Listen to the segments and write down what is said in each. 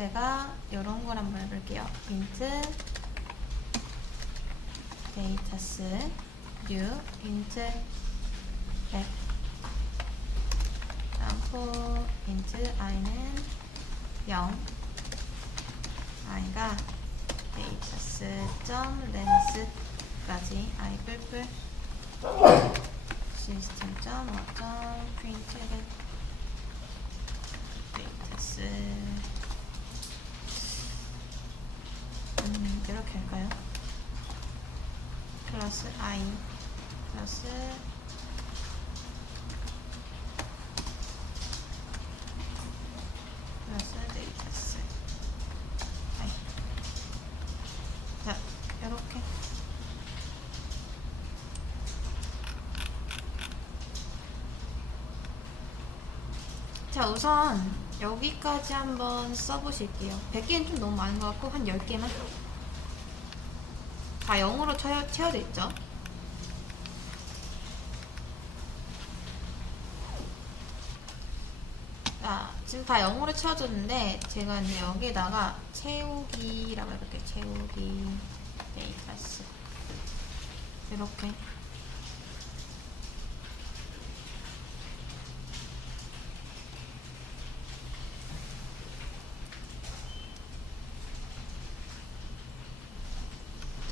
제가 이런 걸 한번 해볼게요. int 데이터스 new int 100 다음 for int i는 0 i가 data's.length까지 i 뿔뿔 system.println data's 이렇게 할까요? 플러스 i 플러스 데이터스 i. 자, 이렇게 자, 우선 여기까지 한번 써보실게요. 100개는 좀 너무 많은 것 같고 한 10개만 다 0으로 채워져 있죠. 자, 지금 다 0으로 채워졌는데 제가 이제 여기에다가 채우기라고 해볼게요. 채우기 데이터스 이렇게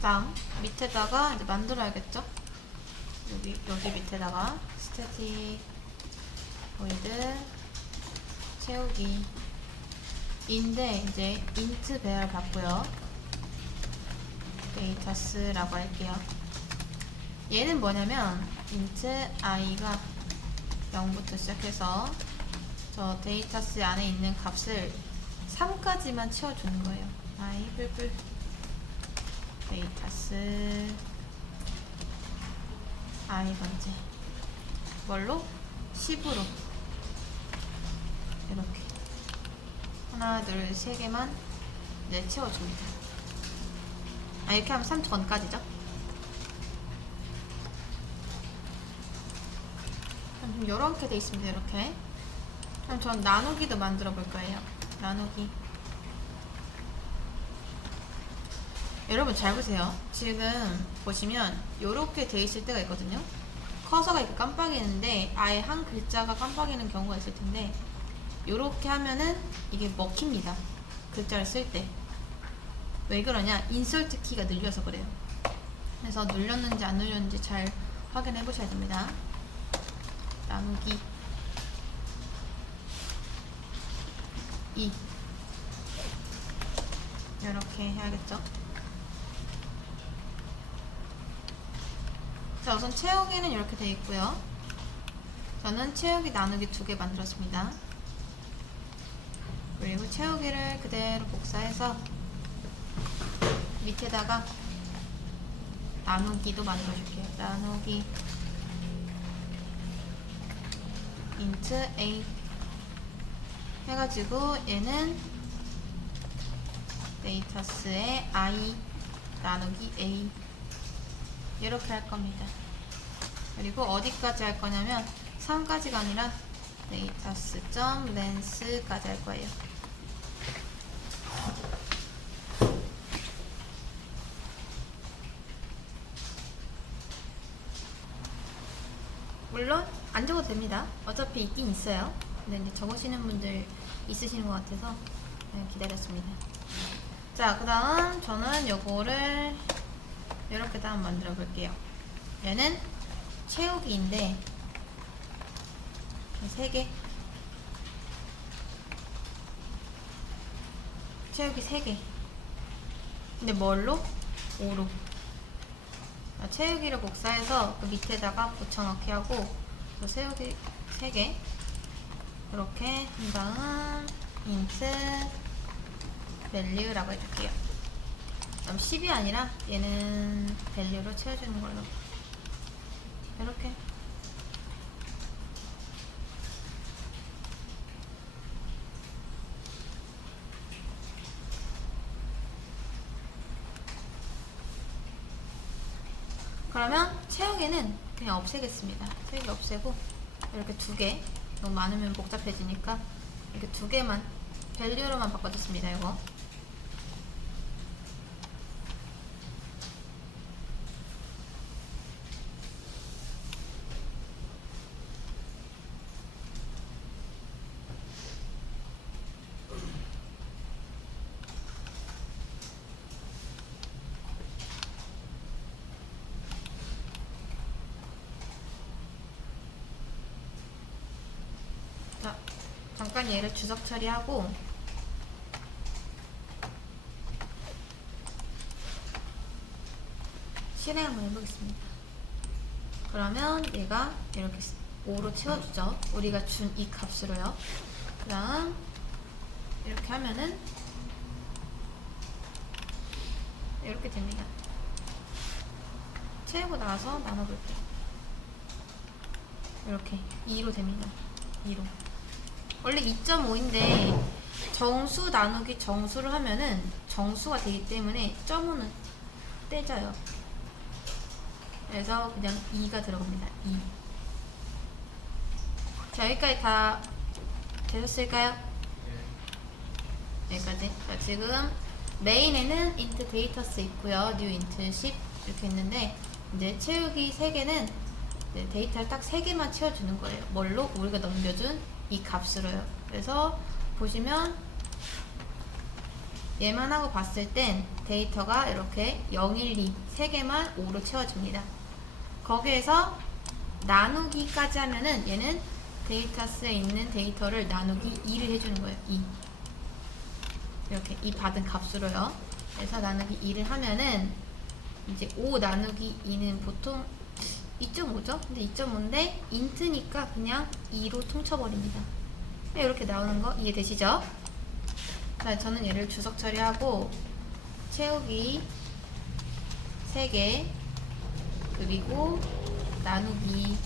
다음 밑에다가 이제 만들어야겠죠? 여기 밑에다가 static void 채우기 인데 이제 int 배열 받고요. 데이터스라고 할게요. 얘는 뭐냐면 int i가 0부터 시작해서 저 데이터스 안에 있는 값을 3까지만 채워주는 거예요. i 뿔뿔 데이터스 i 번째 뭘로? 10으로 이렇게 하나 둘 세 개만 네 채워줍니다. 이렇게 하면 3 전까지죠. 좀 이렇게 돼 있습니다. 이렇게 그럼 전 나누기도 만들어 볼 거예요. 나누기 여러분 잘 보세요. 지금 보시면 이렇게 돼 있을 때가 있거든요. 커서가 이렇게 깜빡이는데 아예 한 글자가 깜빡이는 경우가 있을 텐데 이렇게 하면은 이게 먹힙니다. 글자를 쓸 때. 왜 그러냐? 인서트 키가 늘려서 그래요. 그래서 눌렸는지 안 눌렸는지 잘 확인해 보셔야 됩니다. 나누기 2 이렇게 해야겠죠? 자, 우선 채우기는 이렇게 되어 있고요. 저는 채우기 나누기 2개 만들었습니다. 그리고 채우기를 그대로 복사해서 밑에다가 나누기도 만들어줄게요. 나누기 int a 해가지고 얘는 데이터스의 i 나누기 a 이렇게 할 겁니다. 그리고 어디까지 할 거냐면 3까지가 아니라 data's.length까지 할 거예요. 물론 안 적어도 됩니다. 어차피 있긴 있어요. 근데 이제 적으시는 분들 있으시는 것 같아서 기다렸습니다. 자, 그 다음 저는 요거를 이렇게 다음 만들어 볼게요. 얘는 채우기인데 3개 채우기 3개 근데 뭘로? 5로 채우기를 복사해서 그 밑에다가 붙여넣기 하고 또 채우기 3개 이렇게 한 다음 int value라고 해줄게요. 그럼 10이 아니라 얘는 value로 채워주는 걸로 이렇게 그러면 채우기는 그냥 없애겠습니다. 채우기 없애고 이렇게 2개 너무 많으면 복잡해지니까 이렇게 2개만 밸류로만 바꿔줬습니다. 이거. 자, 잠깐 얘를 주석 처리하고 실행 한번 해보겠습니다. 그러면 얘가 이렇게 5로 채워주죠. 우리가 준 이 값으로요. 그 다음 이렇게 하면은 이렇게 됩니다. 채우고 나서 나눠볼게요. 이렇게 2로 됩니다. 2로. 원래 2.5인데 정수 나누기 정수를 하면은 정수가 되기 때문에 점은 떼져요. 그래서 그냥 2가 들어갑니다. 2. 자, 여기까지 다 되셨을까요? 여기까지. 자, 지금 메인에는 int 데이터스 있고요. new int 10 이렇게 있는데 이제 채우기 3개는 데이터를 딱 3개만 채워주는 거예요. 뭘로? 우리가 넘겨준 이 값으로요. 그래서 보시면 얘만 하고 봤을 땐 데이터가 이렇게 0, 1, 2 3개만 5로 채워줍니다. 거기에서 나누기까지 하면은 얘는 데이터스에 있는 데이터를 나누기 2를 해주는 거예요. 2. 이렇게 이 받은 값으로요. 그래서 나누기 2를 하면은 이제 5 나누기 2는 보통 2.5죠? 근데 2.5인데 인트니까 그냥 2로 퉁쳐버립니다. 이렇게 나오는 거 이해되시죠? 자, 저는 얘를 주석 처리하고 채우기 3개 그리고 나누기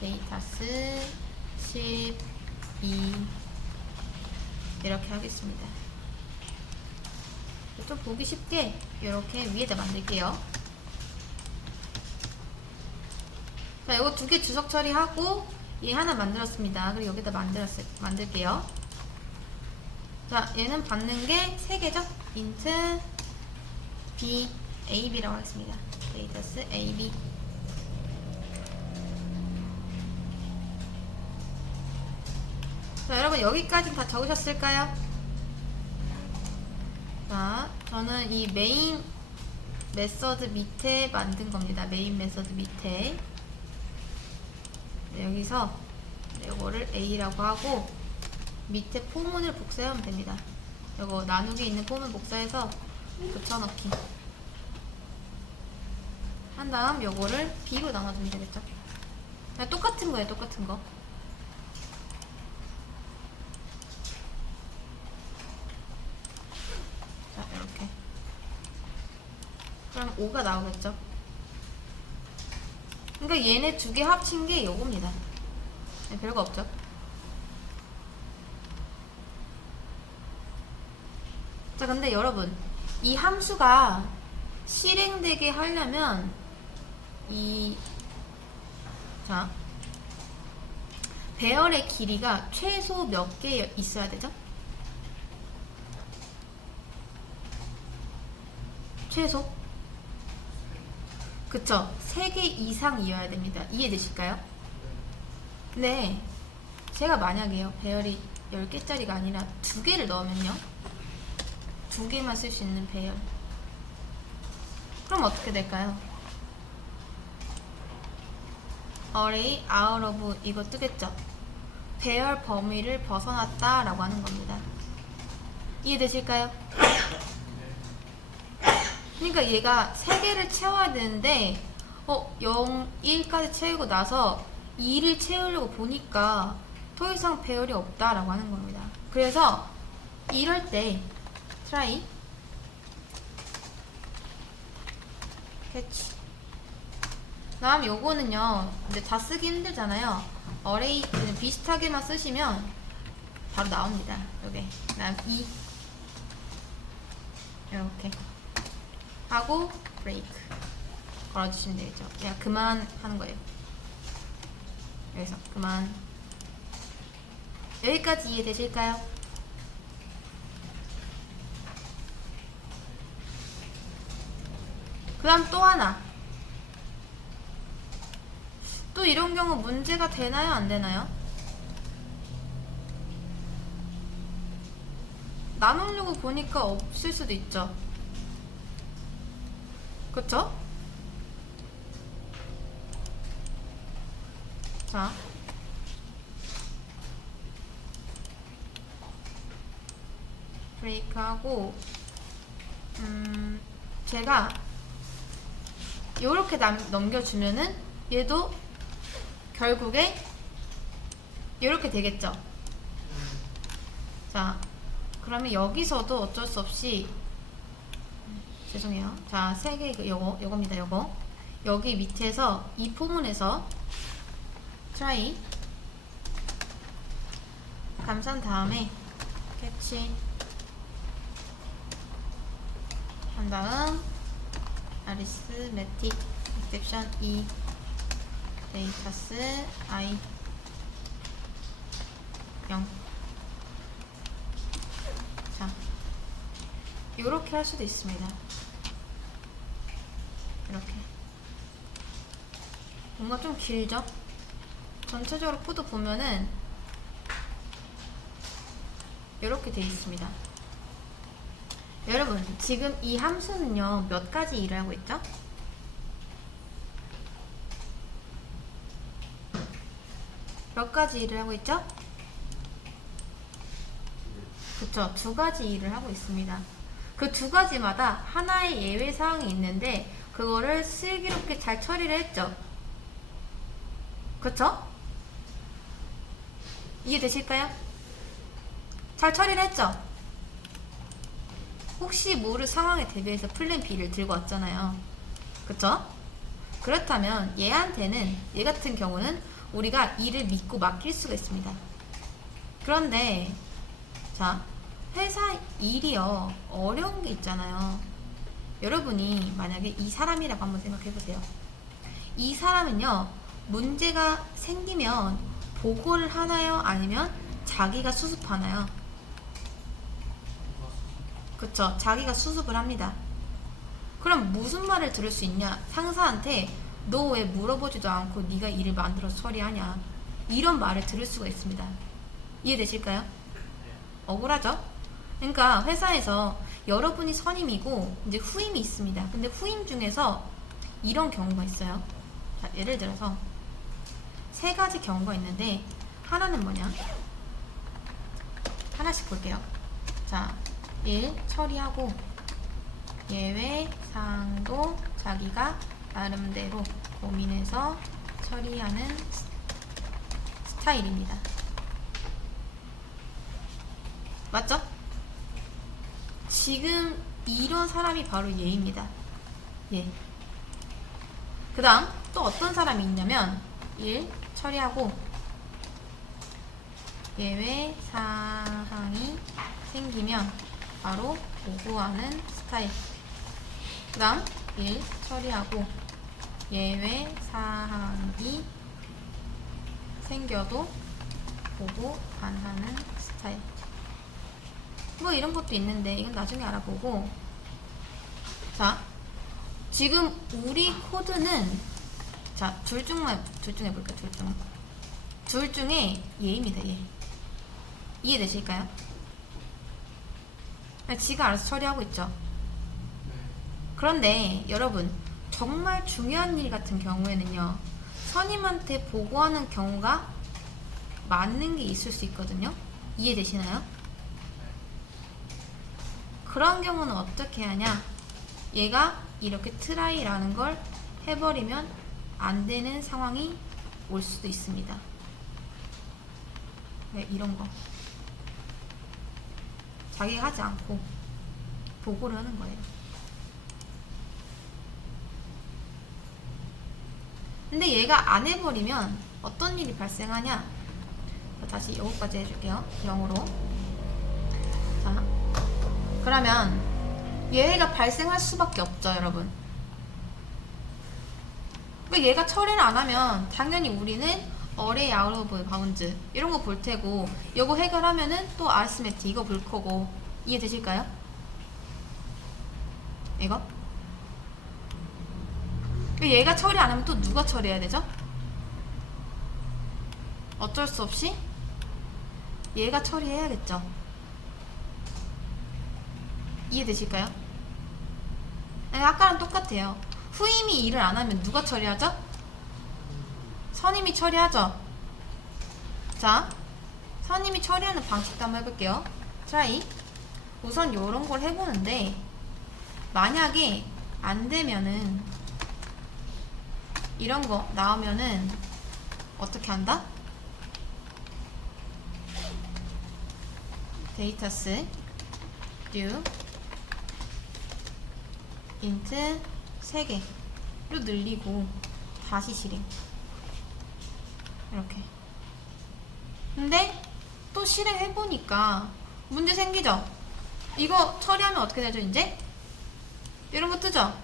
데이터스 12 이렇게 하겠습니다. 좀 보기 쉽게 이렇게 위에다 만들게요. 자, 이거 2개 주석 처리하고 얘 하나 만들었습니다. 그리고 여기다 만들게요. 자, 얘는 받는 게 3개죠? int b ab라고 하겠습니다. 데이터스 ab. 자, 여러분 여기까지 다 적으셨을까요? 자, 저는 이 메인 메서드 밑에 만든 겁니다. 메인 메서드 밑에. 네, 여기서 이거를 a라고 하고 밑에 포문을 복사하면 됩니다. 이거 나누기 있는 포문 복사해서 붙여넣기 한 다음 요거를 b로 나눠주면 되겠죠? 그냥 똑같은 거예요. 똑같은 거. 자, 이렇게. 그럼 5가 나오겠죠? 그러니까 얘네 2개 합친 게 요겁니다. 네, 별거 없죠? 자, 근데 여러분 이 함수가 실행되게 하려면 자, 배열의 길이가 최소 몇 개 있어야 되죠? 최소? 그쵸? 3개 이상이어야 됩니다. 이해되실까요? 네. 제가 만약에요, 배열이 10개짜리가 아니라 2개를 넣으면요, 2개만 쓸 수 있는 배열. 그럼 어떻게 될까요? array out of 이거 뜨겠죠? 배열 범위를 벗어났다 라고 하는 겁니다. 이해되실까요? 그러니까 얘가 3개를 채워야 되는데 0, 1까지 채우고 나서 2를 채우려고 보니까 더 이상 배열이 없다라고 하는 겁니다. 그래서 이럴 때 try catch 다음 요거는요, 근데 다 쓰기 힘들잖아요. array 비슷하게만 쓰시면 바로 나옵니다. 요게 다음 2 이렇게 하고 break 걸어주시면 되겠죠. 그냥 그만 하는 거예요. 여기서 그만. 여기까지 이해되실까요? 그 다음 또 하나. 또 이런 경우 문제가 되나요? 안 되나요? 나누려고 보니까 없을 수도 있죠. 그쵸? 자, 브레이크하고 제가 요렇게 넘겨주면은 얘도 결국에 요렇게 되겠죠. 자, 그러면 여기서도 어쩔 수 없이 죄송해요. 자, 3개 요겁니다. 요거 여기 밑에서 이 포문에서 try 감싼 다음에 캐치 한 다음 아리스매틱 exception E 데이터스 I 0. 자, 요렇게 할 수도 있습니다. 이렇게 뭔가 좀 길죠? 전체적으로 코드 보면은 이렇게 되어 있습니다. 여러분, 지금 이 함수는요, 몇 가지 일을 하고 있죠? 몇 가지 일을 하고 있죠? 그쵸, 2가지 일을 하고 있습니다. 그 2가지마다 하나의 예외 사항이 있는데 그거를 슬기롭게 잘 처리를 했죠. 그쵸? 이해되실까요? 잘 처리를 했죠? 혹시 모를 상황에 대비해서 플랜 B를 들고 왔잖아요. 그쵸? 그렇다면 얘한테는, 얘 같은 경우는 우리가 이를 믿고 맡길 수가 있습니다. 그런데 자, 회사 일이요, 어려운 게 있잖아요. 여러분이 만약에 이 사람이라고 한번 생각해보세요. 이 사람은요, 문제가 생기면 보고를 하나요? 아니면 자기가 수습하나요? 그쵸, 자기가 수습을 합니다. 그럼 무슨 말을 들을 수 있냐? 상사한테 너 왜 물어보지도 않고 네가 일을 만들어서 처리하냐, 이런 말을 들을 수가 있습니다. 이해되실까요? 억울하죠? 그러니까 회사에서 여러분이 선임이고 이제 후임이 있습니다. 근데 후임 중에서 이런 경우가 있어요. 자, 예를 들어서 3가지 경우가 있는데, 하나는 뭐냐? 하나씩 볼게요. 자, 1. 처리하고 예외 사항도 자기가 나름대로 고민해서 처리하는 스타일입니다. 맞죠? 지금 이런 사람이 바로 얘입니다. 얘. 그 다음 또 어떤 사람이 있냐면 1. 처리하고 예외 사항이 생기면 바로 보고하는 스타일. 그 다음 1. 처리하고 예외 사항이 생겨도 보고 안 하는 스타일. 뭐 이런 것도 있는데 이건 나중에 알아보고. 자, 지금 우리 코드는 자, 둘 중에 볼까요? 둘 중에 얘입니다. 얘. 이해되실까요? 지가 알아서 처리하고 있죠. 그런데 여러분, 정말 중요한 일 같은 경우에는요, 선임한테 보고하는 경우가 맞는 게 있을 수 있거든요. 이해되시나요? 그런 경우는 어떻게 하냐? 얘가 이렇게 트라이라는 걸 해버리면 안 되는 상황이 올 수도 있습니다. 네, 이런 거. 자기가 하지 않고 보고를 하는 거예요. 근데 얘가 안 해버리면 어떤 일이 발생하냐? 다시 요거까지 해줄게요. 0으로. 자, 그러면 얘가 발생할 수밖에 없죠, 여러분. 왜 얘가 처리를 안 하면 당연히 우리는 array out of bounds 이런 거 볼 테고, 이거 해결하면은 또 arithmetic 이거 볼 거고. 이해되실까요? 이거? 얘가 처리 안 하면 또 누가 처리해야 되죠? 어쩔 수 없이 얘가 처리해야겠죠. 이해되실까요? 아까랑 똑같아요. 후임이 일을 안 하면 누가 처리하죠? 선임이 처리하죠. 자, 선임이 처리하는 방식도 한번 해볼게요. try. 우선 요런 걸 해보는데, 만약에 안 되면은, 이런 거 나오면은, 어떻게 한다? 데이터스 new int 3개로 늘리고 다시 실행. 이렇게. 근데 또 실행해보니까 문제 생기죠? 이거 처리하면 어떻게 되죠, 이제? 이런 거 뜨죠?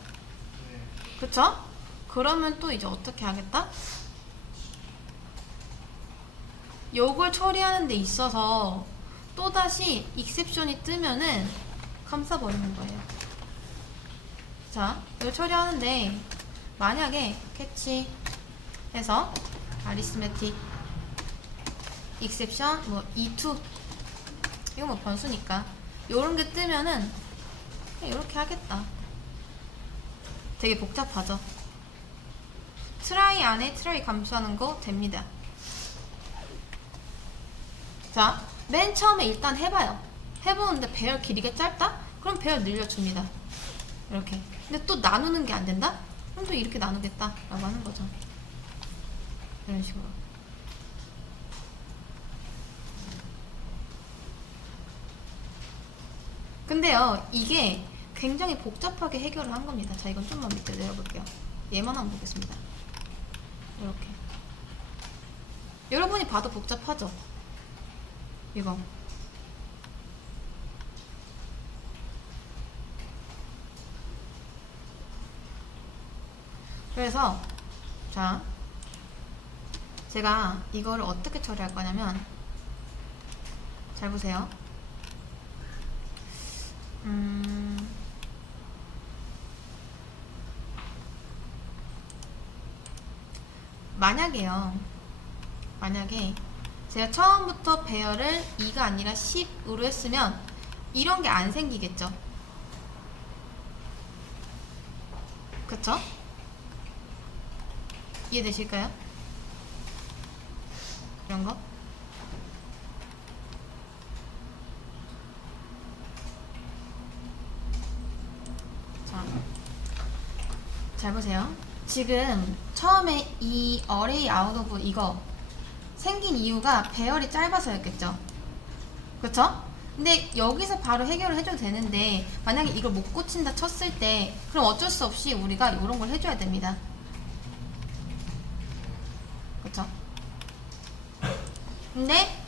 그쵸? 그러면 또 이제 어떻게 하겠다? 요걸 처리하는 데 있어서 또다시 익셉션이 뜨면은 감싸버리는 거예요. 자, 이걸 처리하는데 만약에 캐치 해서 arithmetic exception 뭐 e2 이거 뭐 변수니까 요런 게 뜨면은 이렇게 하겠다. 되게 복잡하죠? try 안에 try 감수하는 거 됩니다. 자, 맨 처음에 일단 해봐요. 해보는데 배열 길이가 짧다? 그럼 배열 늘려줍니다. 이렇게. 근데 또 나누는 게 안 된다? 그럼 또 이렇게 나누겠다 라고 하는 거죠. 이런 식으로. 근데요, 이게 굉장히 복잡하게 해결을 한 겁니다. 자, 이건 좀만 밑에 내려볼게요. 얘만 한번 보겠습니다. 이렇게. 여러분이 봐도 복잡하죠? 이거. 그래서 자, 제가 이거를 어떻게 처리할 거냐면, 잘 보세요. 만약에 제가 처음부터 배열을 2가 아니라 10으로 했으면 이런 게 안 생기겠죠? 그쵸? 이해되실까요? 이런 거? 자, 잘 보세요. 지금 처음에 이 array out of 이거 생긴 이유가 배열이 짧아서였겠죠? 그쵸? 근데 여기서 바로 해결을 해줘도 되는데, 만약에 이걸 못 고친다 쳤을 때 그럼 어쩔 수 없이 우리가 이런 걸 해줘야 됩니다. 그쵸? 근데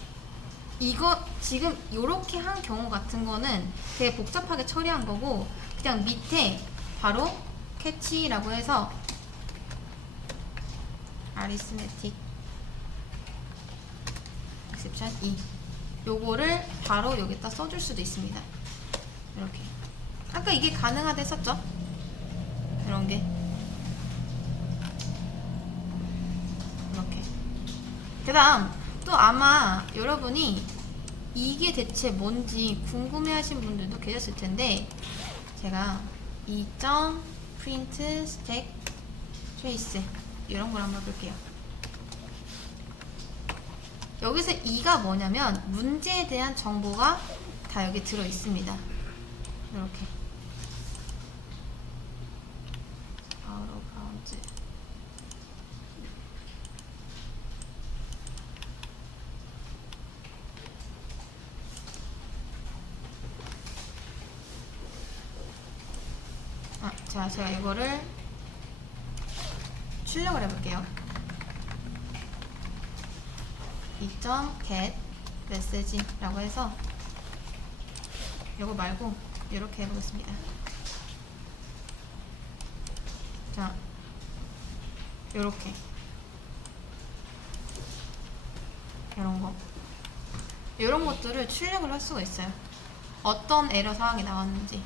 이거 지금 요렇게 한 경우 같은 거는 되게 복잡하게 처리한 거고, 그냥 밑에 바로 캐치라고 해서 arithmetic exception 2 요거를 바로 여기다 써줄 수도 있습니다. 이렇게. 아까 이게 가능하다 했었죠? 이런 게. 이렇게. 그 다음, 또 아마 여러분이 이게 대체 뭔지 궁금해 하신 분들도 계셨을 텐데, 제가 print stack trace 이런 걸 한번 볼게요. 여기서 2가 뭐냐면 문제에 대한 정보가 다 여기 들어 있습니다. 이렇게. out of bounds. 자, 제가 이거를 출력을 해볼게요. get message 라고 해서 이거 말고 이렇게 해보겠습니다. 자, 요렇게 이런 것들을 출력을 할 수가 있어요. 어떤 에러 사항이 나왔는지.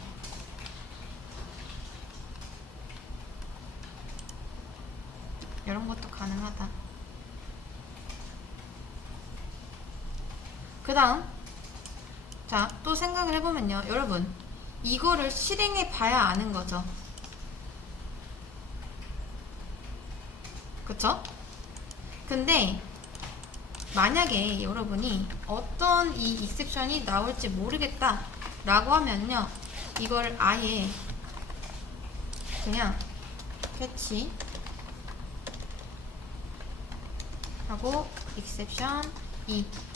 이런 것도 가능하다. 그 다음, 자, 또 생각을 해보면요. 여러분, 이거를 실행해 봐야 아는 거죠. 그쵸? 근데 만약에 여러분이 어떤 이 익셉션이 나올지 모르겠다 라고 하면요, 이걸 아예 그냥 캐치 하고 익셉션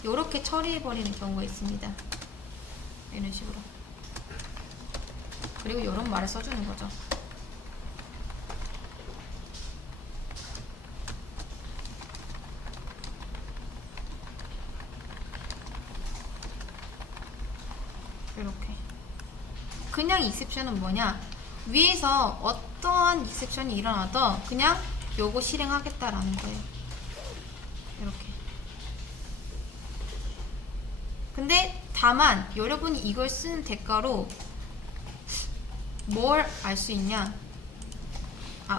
요렇게 처리해 버리는 경우가 있습니다. 이런 식으로. 그리고 요런 말을 써주는 거죠. 이렇게. 그냥 익셉션은 뭐냐? 위에서 어떠한 익셉션이 일어나도 그냥 요거 실행하겠다라는 거예요. 이렇게. 근데 다만 여러분이 이걸 쓰는 대가로 뭘 알 수 있냐?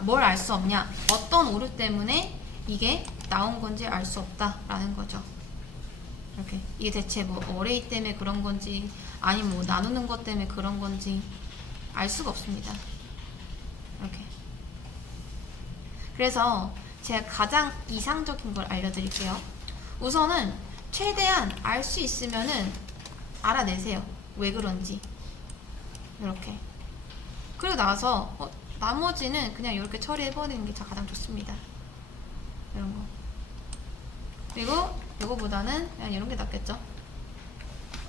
뭘 알 수 없냐? 어떤 오류 때문에 이게 나온 건지 알 수 없다라는 거죠. 이렇게. 이게 대체 뭐 어레이 때문에 그런 건지 아니면 뭐 나누는 것 때문에 그런 건지 알 수가 없습니다. 이렇게. 그래서 제가 가장 이상적인 걸 알려드릴게요. 우선은 최대한 알 수 있으면은 알아내세요. 왜 그런지. 이렇게. 그리고 나서 나머지는 그냥 이렇게 처리해버리는 게 가장 좋습니다. 이런 거. 그리고 이거보다는 그냥 이런 게 낫겠죠.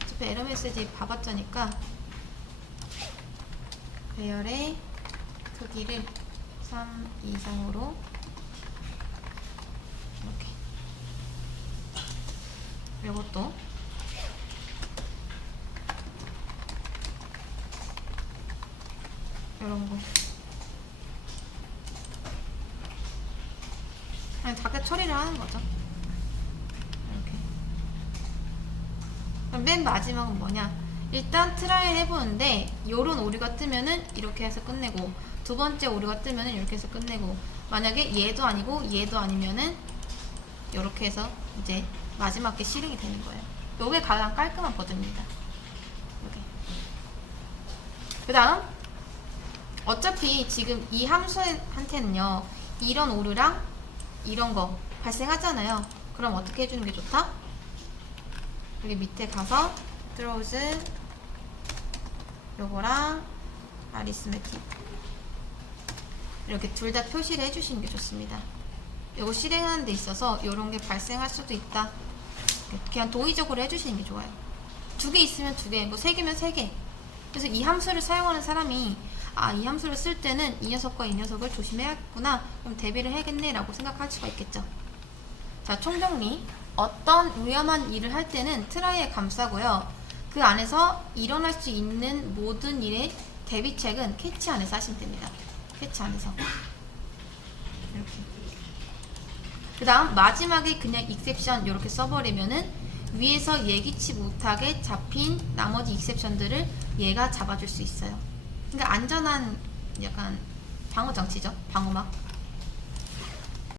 어차피 에러 메시지 봐봤자니까 배열의 크기를 3 이상으로 이렇게. 이것도 이런 거 그냥 자체 처리를 하는 거죠. 이렇게. 그럼 맨 마지막은 뭐냐? 일단 트라이를 해보는데 요런 오류가 뜨면은 이렇게 해서 끝내고, 두 번째 오류가 뜨면은 이렇게 해서 끝내고, 만약에 얘도 아니고 얘도 아니면은 이렇게 해서 이제 마지막 게 실행이 되는 거예요. 요게 가장 깔끔한 버전입니다. 이렇게. 그 다음, 어차피 지금 이 함수한테는요 이런 오류랑 이런 거 발생하잖아요. 그럼 어떻게 해주는 게 좋다? 여기 밑에 가서 throws 요거랑 arithmetic 이렇게 둘 다 표시를 해주시는 게 좋습니다. 요거 실행하는 데 있어서 요런 게 발생할 수도 있다. 그냥 도의적으로 해주시는 게 좋아요. 2개 있으면 2개, 뭐 3개면 3개. 그래서 이 함수를 사용하는 사람이 이 함수를 쓸 때는 이 녀석과 이 녀석을 조심해야겠구나, 그럼 대비를 해야겠네 라고 생각할 수가 있겠죠. 자, 총정리. 어떤 위험한 일을 할 때는 트라이에 감싸고요, 그 안에서 일어날 수 있는 모든 일의 대비책은 캐치 안에서 하시면 됩니다. 캐치 안에서 이렇게. 그 다음 마지막에 그냥 익셉션 이렇게 써버리면은 위에서 예기치 못하게 잡힌 나머지 익셉션들을 얘가 잡아줄 수 있어요. 그러니까 안전한 약간 방어 장치죠. 방어막.